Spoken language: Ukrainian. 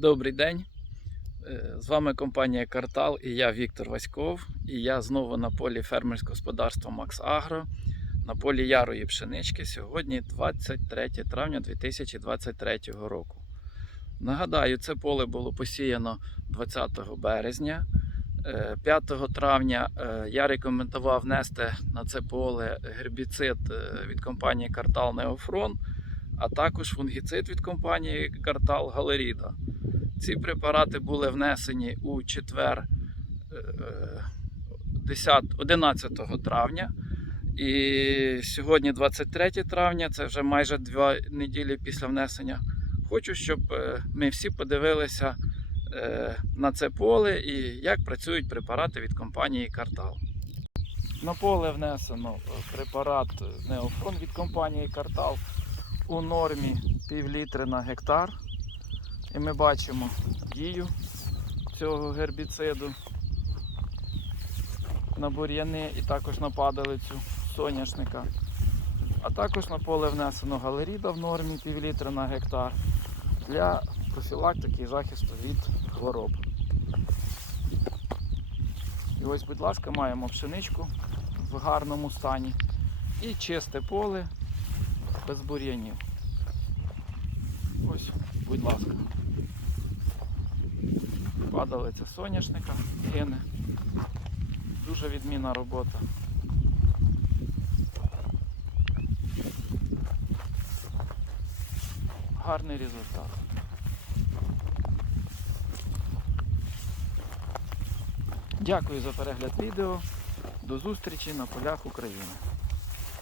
Добрий день. Е, З вами компанія Картал і я Віктор Васьков. І я знову на полі фермерського господарства Макс Агро на полі ярої пшенички. Сьогодні 23 травня 2023 року. Нагадаю, це поле було посіяно 20 березня. Е, 5 травня е, я рекомендував внести на це поле гербіцид е, від компанії Картал Неофрон, а також фунгіцид від компанії Картал Галеріда. Ці препарати були внесені у четвер е, 10, 11 травня. І сьогодні 23 травня, це вже майже два неділі після внесення. Хочу, щоб е, ми всі подивилися е, на це поле і як працюють препарати від компанії Картал. На поле внесено е, препарат Неофрон від компанії Картал у нормі пів літри на гектар. І ми бачимо дію цього гербіциду на бур'яни і також на падалицю соняшника. А також на поле внесено галеріда в нормі пів літра на гектар для профілактики і захисту від хвороб. І ось, будь ласка, маємо пшеничку в гарному стані і чисте поле без бур'янів. Ось, будь ласка. Падалиця соняшника, гине. Дуже відмінна робота. Гарний результат. Дякую за перегляд відео. До зустрічі на полях України.